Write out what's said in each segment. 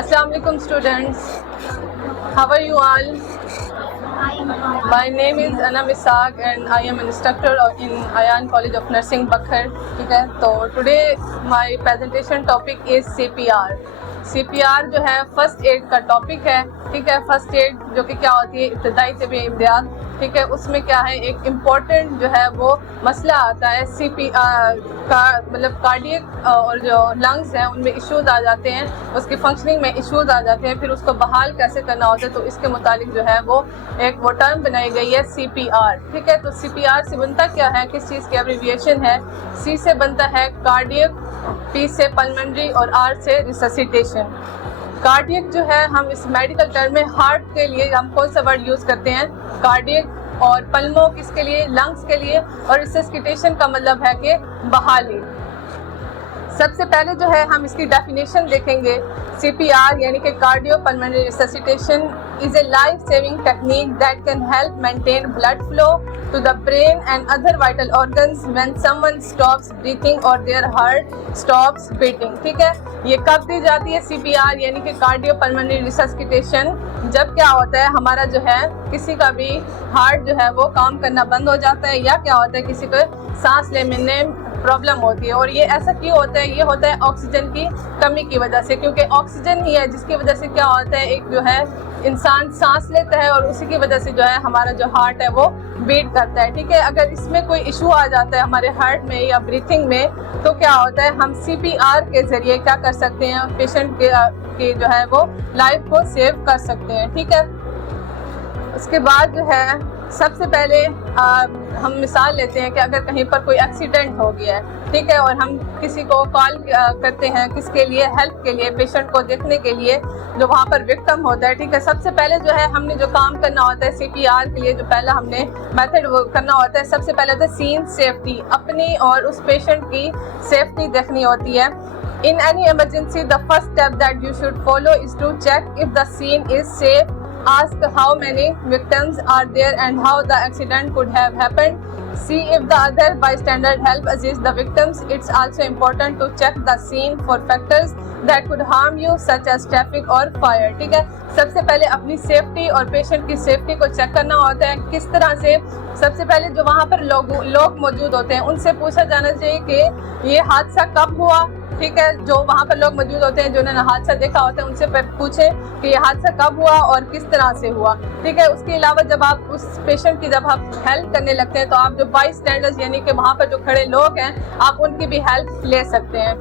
Assalamu alaikum students. How are you all? My name is Anam Isaq and I am an instructor in Ayan College of Nursing Bakhar. ठीक है, तो today my presentation topic is CPR. CPR जो है first aid का topic है. ठीक है, first aid जो कि क्या होती है, इब्तदाई तिब्बी इमदाद. ठीक है, उसमें क्या है, एक इम्पॉर्टेंट जो है वो मसला आता है CPR का, मतलब कार्डियक और जो लंग्स हैं उनमें इश्यूज आ जाते हैं, उसकी फंक्शनिंग में इश्यूज आ जाते हैं, फिर उसको बहाल कैसे करना होता है. तो इसके मुतालिक जो है वो एक टर्म बनाई गई है CPR. ठीक है, तो CPR से बनता क्या है, किस चीज़ की एब्रीविएशन है. C से बनता है कार्डियक, P से पल्मोनरी और R से रिससिटेशन. कार्डियक जो है, हम इस मेडिकल टर्म में हार्ट के लिए हम कौन सा वर्ड यूज़ करते हैं, कार्डियक, और पल्मो किसके लिए, लंग्स के लिए, और रिससिटेशन का मतलब है कि बहाली. सबसे पहले जो है हम इसकी डेफिनेशन देखेंगे. CPR यानी कि cardio pulmonary resuscitation is a life saving technique that can help maintain blood flow to the brain and other vital organs when someone stops breathing और देयर हार्ट स्टॉप्स बीटिंग. ठीक है, ये कब दी जाती है CPR यानी कि कार्डियो पल्मोनरी रिससिटेशन, जब क्या होता है, हमारा जो है किसी का भी हार्ट जो है वो काम करना बंद हो जाता है, या क्या होता है किसी को सांस लेने में प्रॉब्लम होती है. और ये ऐसा क्यों होता है, ये होता है ऑक्सीजन की कमी की वजह से, क्योंकि ऑक्सीजन ही है जिसकी वजह से क्या होता है, एक जो है इंसान सांस लेता है और उसी की वजह से जो है हमारा जो हार्ट है वो बीट करता है. ठीक है, अगर इसमें कोई इशू आ जाता है हमारे हार्ट में या ब्रीथिंग में, तो क्या होता है, हम CPR के ज़रिए क्या कर सकते हैं, पेशेंट के जो है वो लाइफ को सेव कर सकते हैं. ठीक है, उसके बाद जो है सबसे पहले हम मिसाल लेते हैं कि अगर कहीं पर कोई एक्सीडेंट हो गया है, ठीक है, और हम किसी को कॉल करते हैं, किसके लिए, हेल्प के लिए, पेशेंट को देखने के लिए जो वहाँ पर विक्टिम होता है. ठीक है, सबसे पहले जो है हमने जो काम करना होता है CPR के लिए, जो पहला हमने मेथड वो करना होता है, सबसे पहले होता है सीन सेफ्टी, अपनी और उस पेशेंट की सेफ्टी देखनी होती है. In any emergency, the first step that you should follow is to check if the scene is safe. Ask how many victims are there and how the accident could have happened. See if the other bystander help assist the victims. It's also important to check the scene for factors that could harm you, such as traffic or fire. ठीक है, सबसे पहले अपनी safety और patient की safety को check करना होता है. किस तरह से, सबसे पहले जो वहाँ पर लोग मौजूद होते हैं उनसे पूछा जाना चाहिए कि ये हादसा कब हुआ. ठीक है, जो वहाँ पर लोग मौजूद होते हैं जिन्होंने हादसा देखा होता है उनसे पूछें कि ये हादसा कब हुआ और किस तरह से हुआ. ठीक है, उसके अलावा जब आप उस पेशेंट की जब आप हेल्प करने लगते हैं तो आप जो बाई स्टैंडर्स यानी कि वहाँ पर जो खड़े लोग हैं, आप उनकी भी हेल्प ले सकते हैं.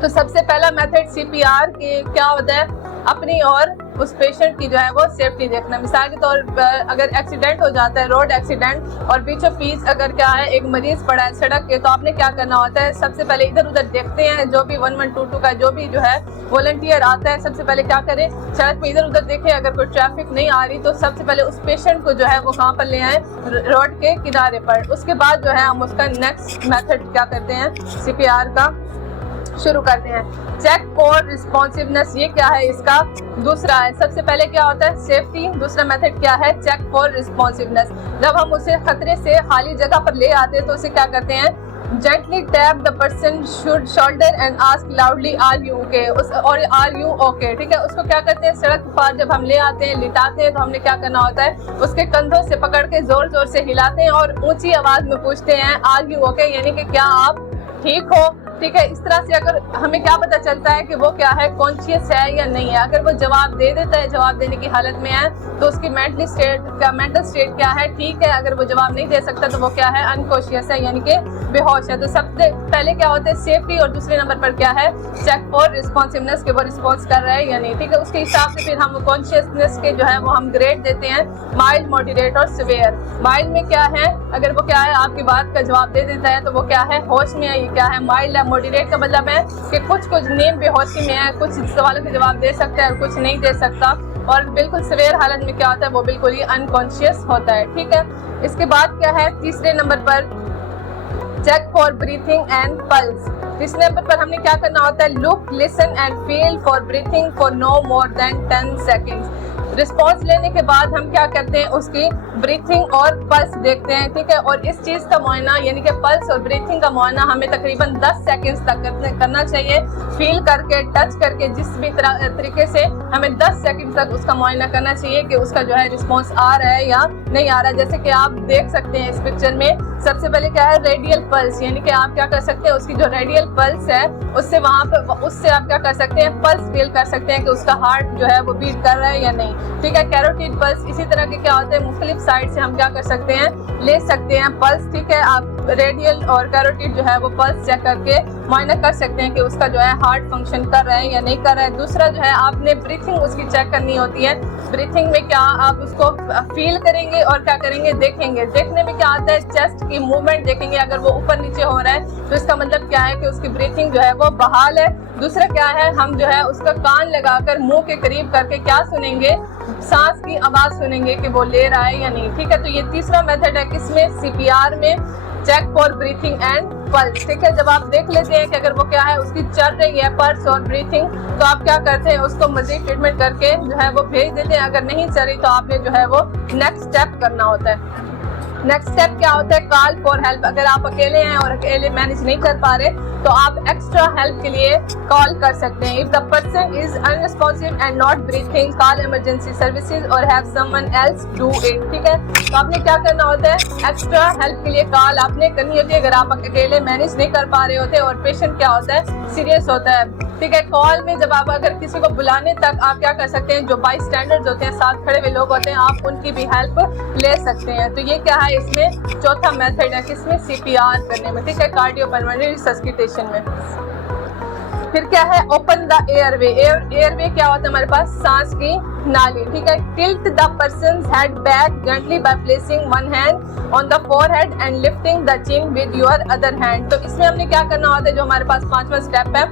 तो सबसे पहला मेथड CPR के क्या होता है, अपनी और उस पेशेंट की जो है वो सेफ्टी देखना. मिसाल के तौर पर अगर एक्सीडेंट हो जाता है, रोड एक्सीडेंट, और बीचों बीच अगर क्या है एक मरीज पड़ा है सड़क के, तो आपने क्या करना होता है, सबसे पहले इधर उधर देखते हैं, जो भी 1122 का जो भी जो है वॉलंटियर आता है, सबसे पहले क्या करें, सड़क पे इधर उधर देखें, अगर कोई ट्रैफिक नहीं आ रही तो सबसे पहले उस पेशेंट को जो है वो कहाँ पर ले आए, रोड के किनारे पर. उसके बाद जो है हम उसका नेक्स्ट मेथड क्या करते हैं, CPR का शुरू करते हैं. चेक फॉर रिस्पॉन्सिवनेस, ये क्या है, इसका दूसरा है. सबसे पहले क्या होता है सेफ्टी, दूसरा मेथड क्या है, चेक फॉर रिस्पॉन्सिवनेस. जब हम उसे खतरे से खाली जगह पर ले आते हैं तो उसे क्या करते हैं, gently tap the person shoulder and ask loudly are you okay, और आर यू ओके. ठीक है, उसको क्या करते हैं, सड़क पर जब हम ले आते हैं, लिटाते हैं, तो हमने क्या करना होता है, उसके कंधों से पकड़ के जोर जोर से हिलाते हैं और ऊंची आवाज में पूछते हैं आर यू ओके, यानी कि क्या आप ठीक हो. ठीक है, इस तरह से अगर हमें क्या पता चलता है कि वो क्या है, कॉन्शियस है या नहीं है. अगर वो जवाब दे देता है, जवाब देने की हालत में है, तो उसकी मेंटल स्टेट क्या है, ठीक है. अगर वो जवाब नहीं दे सकता तो वो क्या है, अनकॉन्शियस है, यानी कि बेहोश है. तो सबसे पहले क्या होता है सेफ्टी, और दूसरे नंबर पर क्या है, चेक फॉर रिस्पॉन्सिवनेस, के वो रिस्पॉन्स कर रहा है या नहीं. ठीक है, उसके हिसाब से फिर हम कॉन्शियसनेस के जो है वो हम ग्रेड देते हैं, माइल्ड, मॉडरेट और सिवियर. माइल्ड में क्या है, अगर वो क्या है आपकी बात का जवाब दे देता है तो वो क्या है, होश में है, ये क्या है, माइल्ड है. मॉडरेट का मतलब है कि कुछ नीम बेहोशी में है, कुछ सवालों के जवाब दे सकता है और कुछ नहीं दे सकता. और बिल्कुल सिवियर हालत में क्या होता है, वो बिल्कुल ही अनकॉन्शियस होता है. ठीक है, इसके बाद क्या है, तीसरे नंबर पर check for breathing and pulse. तीसरे नंबर पर हमने क्या करना होता है, look, listen and feel for breathing for no more than 10 seconds. Response लेने के बाद हम क्या करते हैं, उसकी ब्रीथिंग और पल्स देखते हैं, ठीक है। और इस चीज़ का मुआयना यानी कि पल्स और ब्रीथिंग का मुआयना हमें तकरीबन 10 सेकंड्स तक करना चाहिए। फील करके, टच करके, जिस भी तरीके से हमें 10 सेकंड तक उसका मुआयना करना चाहिए कि उसका जो है रिस्पॉन्स आ रहा है या नहीं आ रहा है। जैसे कि आप देख सकते हैं इस पिक्चर में, सबसे पहले क्या है, रेडियल पल्स, यानी कि आप क्या कर सकते हैं, उसकी जो रेडियल पल्स है उससे वहाँ पे उससे आप क्या कर सकते हैं, पल्स फील कर सकते हैं कि उसका हार्ट जो है वो बीट कर रहा है या नहीं, ठीक है। कैरोटिड पल्स इसी तरह के क्या होते हैं, मुख्तलिफ साइड से हम क्या कर सकते हैं, ले सकते हैं पल्स, ठीक है। आप रेडियल और कैरोटिड जो है वो पल्स चेक करके मुआयना कर सकते हैं कि उसका जो है हार्ट फंक्शन कर रहा है या नहीं कर रहा है। दूसरा जो है, आपने ब्रीथिंग उसकी चेक करनी होती है। ब्रीथिंग में क्या आप उसको फील करेंगे और क्या करेंगे, देखेंगे। देखने में क्या आता है, चेस्ट की मूवमेंट देखेंगे, अगर वो ऊपर नीचे हो रहा है तो इसका मतलब क्या है कि उसकी ब्रीथिंग जो है वो बहाल है। दूसरा क्या है, हम जो है उसका कान लगाकर मुंह के करीब करके क्या सुनेंगे, सांस की आवाज सुनेंगे कि वो ले रहा है या नहीं, ठीक है। तो ये तीसरा मेथड है किसमें, CPR में, check for breathing and pulse, ठीक है। जब आप देख लेते हैं कि अगर वो क्या है, उसकी चल रही है पल्स और ब्रीथिंग, तो आप क्या करते हैं, उसको मजीद ट्रीटमेंट करके जो है वो भेज देते हैं। अगर नहीं चल रही तो आपने जो है वो नेक्स्ट स्टेप करना होता है। नेक्स्ट स्टेप क्या होता है, कॉल फॉर हेल्प। अगर आप अकेले हैं और अकेले मैनेज नहीं कर पा रहे तो आप एक्स्ट्रा हेल्प के लिए कॉल कर सकते हैं। If the person is unresponsive and not breathing, call emergency services और have someone else do it, ठीक है। तो आपने क्या करना होता है, एक्स्ट्रा हेल्प के लिए कॉल आपने करनी होती है अगर आप अकेले मैनेज नहीं कर पा रहे होते और पेशेंट क्या होता है, सीरियस होता है, ठीक है। कॉल में जब आप अगर किसी को बुलाने तक आप क्या कर सकते हैं, जो बाई स्टैंडर्ड्स होते हैं, साथ खड़े हुए लोग होते हैं, आप उनकी भी हेल्प ले सकते हैं। तो ये क्या है, इसमें चौथा मेथड है किसमें, CPR करने में, ठीक है, कार्डियोपल्मोनरी रिसस्सिटेशन में। फिर क्या है, ओपन द एयरवे। एयरवे क्या होता है, हमारे पास सांस की नाली, ठीक है। Tilt the persons head back gently by placing one hand on the forehead and lifting the chin with your other hand. तो इसमें हमने क्या करना होता है, जो हमारे पास पांचवा स्टेप है,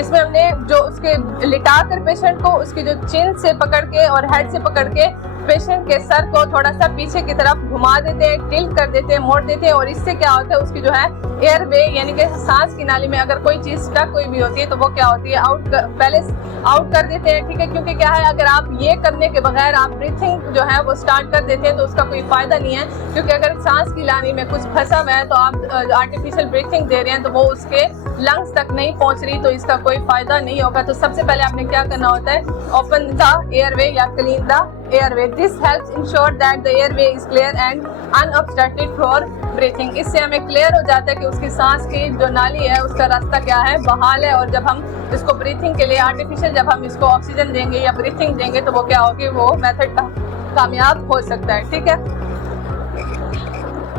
इसमें हमने जो उसके लिटा कर पेशेंट को उसकी जो चिन से पकड़ के और हेड से पकड़ के पेशेंट के सर को थोड़ा सा पीछे की तरफ घुमा देते हैं, टिल्ट कर देते हैं, मोड़ देते हैं। और इससे क्या होता है, उसकी जो है एयरवे यानी कि सांस की नाली में अगर कोई चीज स्टक हुई भी होती है तो वो क्या होती है, पहले आउट कर देते हैं, ठीक है। क्योंकि क्या है, अगर आप ये करने के बगैर आप ब्रीथिंग जो है वो स्टार्ट कर देते हैं तो उसका कोई फायदा नहीं है। क्योंकि अगर सांस की नाली में कुछ फंसा हुआ है तो आप आर्टिफिशियल ब्रीथिंग दे रहे हैं तो वो उसके लंग्स तक नहीं पहुंच रही, तो इसका कोई फायदा नहीं होगा। तो सबसे पहले आपने क्या करना होता है, ओपन द एयरवे या clean the airway. This helps ensure that the airway is clear and unobstructed for breathing. इससे हमें क्लियर हो जाता है कि उसकी सांस की जो नाली है उसका रास्ता क्या है, बहाल है। और जब हम इसको ब्रीथिंग के लिए आर्टिफिशियल जब हम इसको ऑक्सीजन देंगे या ब्रीथिंग देंगे तो वो क्या होगी, वो मेथड कामयाब हो सकता है, ठीक है।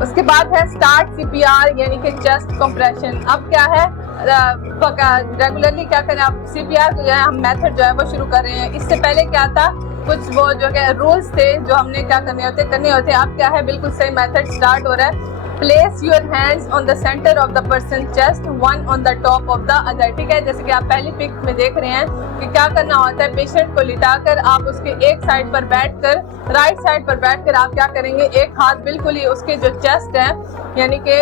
उसके बाद है स्टार्ट CPR यानी कि चेस्ट कंप्रेशन। अब क्या है, रेगुलरली क्या करें आप, CPR को जो है हम मेथड जो है वो शुरू कर रहे हैं। इससे पहले क्या था, कुछ वो जो है रूल्स थे जो हमने क्या करने होते। अब क्या है, बिल्कुल सही मेथड स्टार्ट हो रहा है। Place your hands on the centre of the person chest, one on the top of the other, ठीक है। जैसे कि आप पहली पिक में देख रहे हैं कि क्या करना होता है, पेशेंट को लिटाकर आप उसके एक साइड पर बैठकर, राइट साइड पर बैठकर आप क्या करेंगे, एक हाथ बिल्कुल ही उसके जो चेस्ट है यानी कि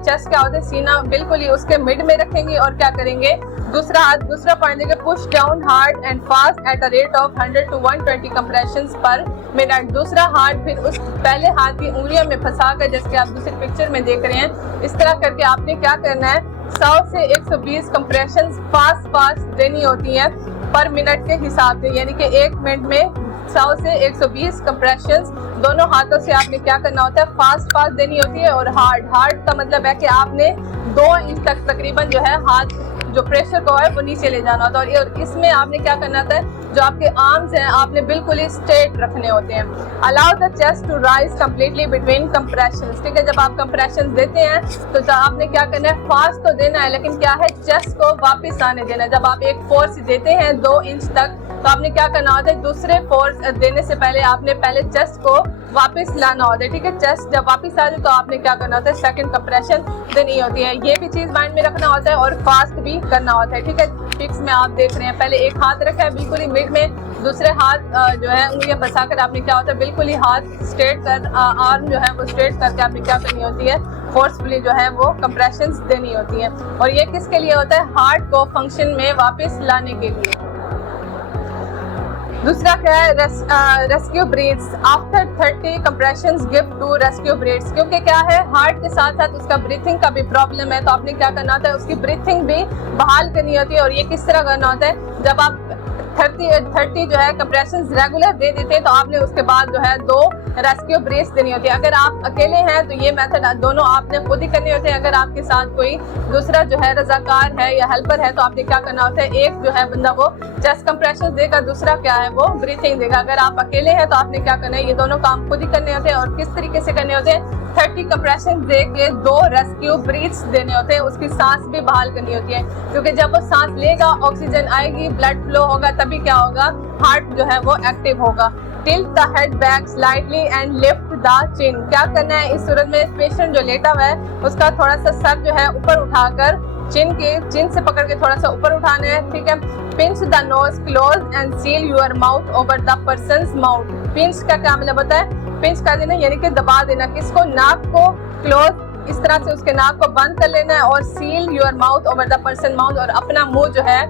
चेस्ट क्या होता है, सीना बिल्कुल ही उसके मिड में रखेंगे और क्या करेंगे, दूसरा हाथ दूसरा पॉइंट देंगे, push down hard and fast at a rate of 100 to 120 compressions पर मिनट। दूसरा हाथ फिर उस पहले हाथ की उंगलियों में फंसा कर, जैसे आप दूसरी पिक्चर में देख रहे हैं, इस तरह करके आपने क्या करना है, 100 से 120 कंप्रेशंस फास्ट देनी होती है पर मिनट के हिसाब से। यानी कि 1 मिनट में 100 से 120 कंप्रेशंस दोनों हाथों से आपने क्या करना होता है, फास्ट देनी होती है। और हार्ड का मतलब है कि आपने 2 इंच तक तकरीबन जो है हाथ जो प्रेशर को है वो नीचे ले जाना होता है। और इसमें आपने क्या करना होता है, जो आपके आर्म्स हैं आपने बिल्कुल ही स्ट्रेट रखने होते हैं। Allow the chest to rise completely between compressions, ठीक है। जब आप कंप्रेशन देते हैं तो आपने क्या करना है, फास्ट तो देना है लेकिन क्या है, चेस्ट को वापस आने देना है। जब आप एक फोर्स देते हैं 2 इंच तक तो आपने क्या करना होता है, दूसरे फोर्स देने से पहले आपने पहले चेस्ट को वापस लाना होता है, ठीक है। चेस्ट जब वापस आ जाए तो आपने क्या करना होता है, सेकंड कंप्रेशन देनी होती है। ये भी चीज माइंड में रखना होता है और फास्ट भी करना होता है, ठीक है। पिक्स में आप देख रहे हैं, पहले एक हाथ रखा है बिल्कुल ही मिड में, दूसरे हाथ जो है उंगलियां फंसाकर आपने क्या होता है, बिल्कुल ही हाथ स्ट्रेट कर, आर्म जो है वो स्ट्रेट करके आपने क्या करनी होती है, फोर्सफुली जो है वो कंप्रेशंस देनी होती है। और ये किसके लिए होता है, हार्ट को फंक्शन में वापस लाने के लिए। दूसरा क्या है, rescue breaths after 30 compressions give two rescue breaths, क्योंकि क्या है हार्ट के साथ साथ उसका ब्रीथिंग का भी प्रॉब्लम है, तो आपने क्या करना होता है, उसकी ब्रीथिंग भी बहाल करनी होती है। और ये किस तरह करना होता है, जब आप 30 जो है कंप्रेशंस रेगुलर दे देते हैं तो आपने उसके बाद जो है 2 रेस्क्यू ब्रीथ्स देनी होती है। अगर आप अकेले हैं तो ये मेथड दोनों आपने खुद ही करने होते हैं। अगर आपके साथ कोई दूसरा जो है रजाकार है या हेल्पर है तो आपने क्या करना होता है, एक जो है बंदा वो चेस्ट कंप्रेशन देगा, दूसरा क्या है वो ब्रीथिंग देगा। अगर आप अकेले हैं तो आपने क्या करना है, ये दोनों काम खुद ही करने होते हैं। और किस तरीके से करने होते हैं, 30 कंप्रेशन दे के 2 रेस्क्यू ब्रीथ्स देने होते हैं। उसकी सांस भी बहाल करनी होती है, क्योंकि जब वो सांस लेगा ऑक्सीजन आएगी, ब्लड फ्लो होगा, तभी क्या होगा, हार्ट जो है वो एक्टिव होगा। Tilt the head back slightly and lift the chin, क्या करना है इस सूरत में, पेशेंट जो लेटा हुआ है उसका थोड़ा सा सर जो है ऊपर उठाकर चिन से पकड़ के थोड़ा सा ऊपर उठाना है, ठीक है। Pinch the nose close and seal your mouth over the persons mouth. Pinch का क्या मतलब होता है, पिंच कर देना यानी कि दबा देना, किसको, नाक को क्लोज, इस तरह से उसके नाक को बंद कर लेना है। और seal your mouth over the person mouth, और अपना मुंह जो है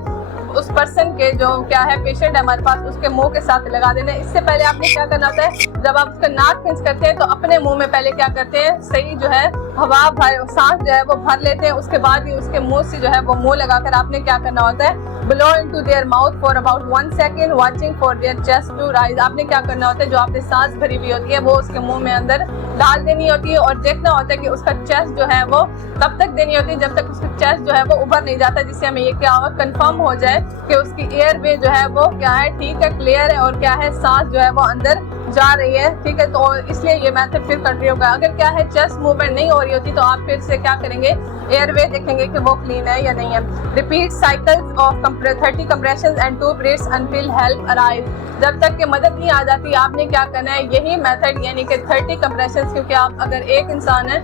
उस पर्सन के जो क्या है पेशेंट है हमारे पास, उसके मुंह के साथ लगा देना है। इससे पहले आपने क्या करना होता है, जब आप उसका नाक पिंच करते हैं तो अपने मुंह में पहले क्या करते हैं, सही जो है हवा सांस जो है वो भर लेते हैं। उसके बाद ही उसके मुंह से जो है वो मुंह लगाकर आपने क्या करना होता है, blow into their mouth for about 1 second watching for their chest to rise. आपने क्या करना होता है, जो आपने सांस भरी हुई होती है वो उसके मुंह में अंदर डाल देनी होती है और देखना होता है कि उसका चेस्ट जो है वो तब तक देनी होती है जब तक उसका चेस्ट जो है वो उभर नहीं जाता, जिससे हमें ये क्या होगा, कंफर्म हो जाए कि उसकी एयर वे जो है वो क्या है, ठीक है, क्लियर है और क्या है, सांस जो है वो अंदर जा रही है, ठीक है। तो इसलिए ये मेथड फिर कंटिन्यू होगा। अगर क्या है चेस्ट मूवमेंट नहीं हो रही होती तो आप फिर से क्या करेंगे, एयरवे देखेंगे कि वो क्लीन है या नहीं है। Repeat cycles of 30 compressions and 2 breaths until help arrive. जब तक कि मदद नहीं आ जाती आपने क्या करना है, यही मेथड यानी कि 30 कंप्रेशंस, क्योंकि आप अगर एक इंसान है,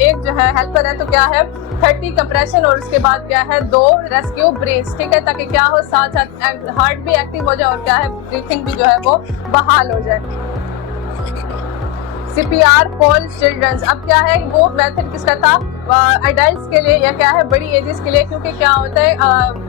एक जो है हेल्पर है, तो क्या है 30 कंप्रेशन और उसके बाद क्या है 2 रेस्क्यू ब्रीथ्स, ठीक है, ताकि क्या हो, साथ साथ हार्ट भी एक्टिव हो जाए और क्या है ब्रीथिंग भी जो है वो बहाल हो जाए। CPR फॉर चिल्ड्रंस, अब क्या है वो मेथड किसका था, एडल्ट्स के लिए या क्या है बड़ी एजेस के लिए, क्योंकि क्या होता है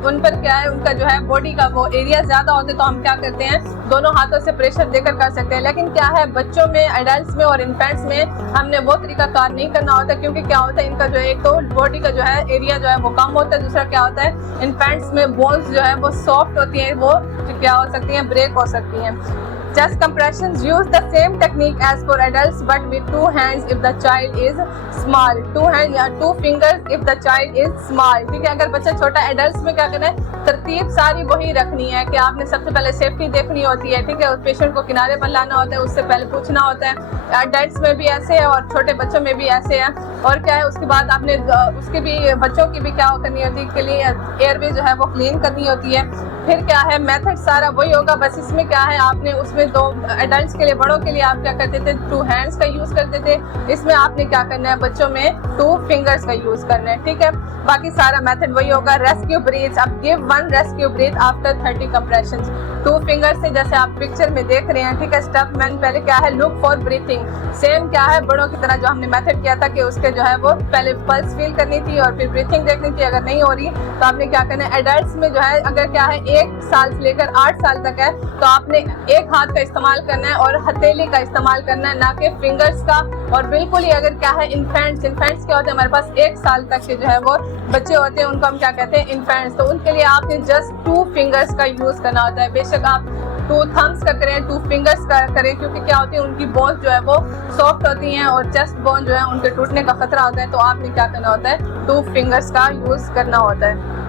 उन पर क्या है उनका जो है बॉडी का वो एरिया ज्यादा होता है, तो हम क्या करते हैं दोनों हाथों से प्रेशर देकर कर सकते हैं। लेकिन क्या है बच्चों में, एडल्ट्स में और इन्फेंट्स में हमने वो तरीका कार नहीं करना होता, क्योंकि क्या होता है इनका जो है एक तो बॉडी का जो है एरिया जो है वो कम होता है, दूसरा क्या होता है इन्फेंट्स में बोन्स जो है वो सॉफ्ट होती है, वो क्या हो सकती है, ब्रेक हो सकती है। Chest compressions use the same technique as for adults, but with 2 hands if the child is small. 2 hands या 2 fingers if the child is small. ठीक है, अगर बच्चा छोटा, एडल्ट्स में क्या करना है, तरतीब सारी वही रखनी है कि आपने सबसे पहले सेफ्टी देखनी होती है, ठीक है, उस पेशेंट को किनारे पर लाना होता है, उससे पहले पूछना होता है। एडल्ट्स में भी ऐसे है और छोटे बच्चों में भी ऐसे है। और क्या है उसके बाद आपने उसके भी बच्चों की भी क्या करनी होती है, के लिए एयरवे जो है वो क्लीन करनी होती है। फिर क्या है मेथड सारा वही होगा, बस इसमें क्या है आपने उसमें 2 एडल्ट्स के लिए, बड़ों के लिए आप क्या करते थे 2 हैंड्स का यूज करते थे, इसमें आपने क्या करना है बच्चों में 2 फिंगर्स का यूज करना है, ठीक है। बाकी सारा मेथड वही होगा। रेस्क्यू ब्रीथ, अब give 1 rescue breath after 30 compressions. 2 finger से जैसे आप पिक्चर में देख रहे हैं, ठीक है। स्टेप मैन पहले क्या है, लुक फॉर ब्रीथिंग, सेम क्या है बड़ों की तरह जो हमने मेथड किया था कि उसके जो है वो पहले पल्स फील करनी थी और फिर ब्रीथिंग देखनी थी। अगर नहीं हो रही तो आपने क्या करना है, एडल्ट्स में जो है अगर क्या है 1 साल से लेकर 8 साल तक है तो आपने एक हाथ का इस्तेमाल करना है और हथेली का इस्तेमाल करना है, ना कि फिंगर्स का। और बिल्कुल ही अगर क्या है इन्फेंट्स क्या होते हैं हमारे पास 1 साल तक के जो है वो बच्चे होते हैं, उनको हम क्या कहते हैं इन्फेंट्स, तो उनके लिए आपने जस्ट 2 फिंगर्स का यूज करना होता है। बेशक आप 2 थम्स का करें, 2 फिंगर्स का करें, क्योंकि क्या होती है उनकी बोन्स जो है वो सॉफ्ट होती हैं और चेस्ट बोन जो है उनके टूटने का खतरा होता है, तो आपने क्या करना होता है 2 फिंगर्स का यूज करना होता है।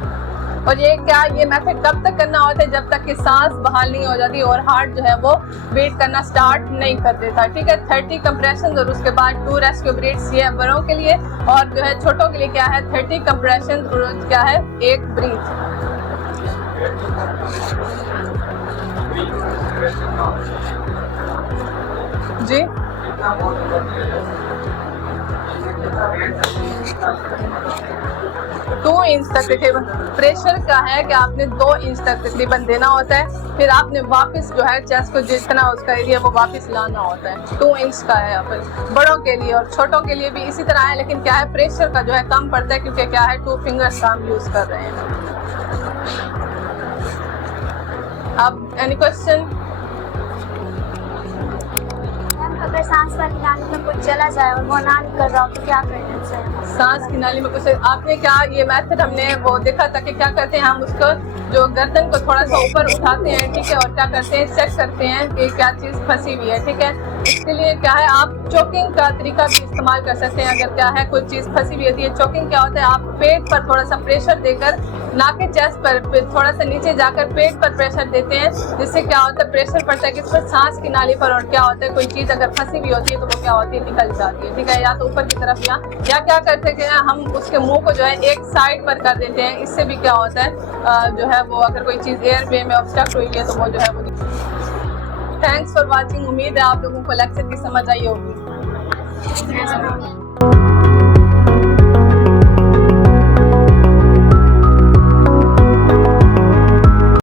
और ये मेथड कब तक करना होता है, जब तक कि सांस बहाल नहीं हो जाती और हार्ट जो है वो बीट करना स्टार्ट नहीं कर देता, ठीक है। 30 कंप्रेशन और उसके बाद 2 रेस्क्यू ब्रीथ्स, ये है बड़ों के लिए, और जो है छोटों के लिए क्या है 30 कंप्रेशन और क्या है 1 ब्रीथ। जी 2 इंच तक तकरीबन प्रेशर का है कि आपने 2 इंच तक तकरीबन देना होता है, फिर आपने वापस जो है चेस्ट को जितना उसका एरिया वो वापस लाना होता है। 2 इंच का है यहाँ पर बड़ों के लिए, और छोटों के लिए भी इसी तरह है, लेकिन क्या है प्रेशर का जो है कम पड़ता है, क्योंकि क्या है 2 फिंगर्स का हम यूज कर रहे हैं। अब एनी क्वेश्चन? सांस वाली नाली में कुछ चला जाए और वो ना निकल रहा हो तो क्या करना चाहिए? सांस की नाली में कुछ आपने क्या ये मेथड हमने वो देखा था कि क्या करते हैं हम उसको जो गर्दन को थोड़ा सा ऊपर उठाते हैं, ठीक है, और क्या करते हैं चेक करते हैं कि क्या चीज़ फंसी हुई है, ठीक है। इसके लिए क्या है आप चोकिंग का तरीका भी इस्तेमाल कर सकते हैं। अगर क्या है कोई चीज़ फंसी हुई होती है, चोकिंग क्या होता है आप पेट पर थोड़ा सा प्रेशर देकर ना के चेस्ट पर थोड़ा सा नीचे जाकर पेट पर प्रेशर देते हैं, जिससे क्या होता है प्रेशर पड़ता है किस पर, सांस की नाली पर, और क्या होता है कोई चीज़ अगर फंसी हुई होती है तो वो क्या होती है निकल जाती है, ठीक है। या तो ऊपर की तरफ या क्या करते हैं हम उसके मुंह को जो है एक साइड पर कर देते हैं। इससे भी क्या होता है जो है वो अगर कोई चीज़ एयर वे में ऑब्स्ट्रक्ट हुई है तो वो जो है वो। Thanks for watching. उम्मीद है आप लोगों को लेक्चर की समझ आई होगी।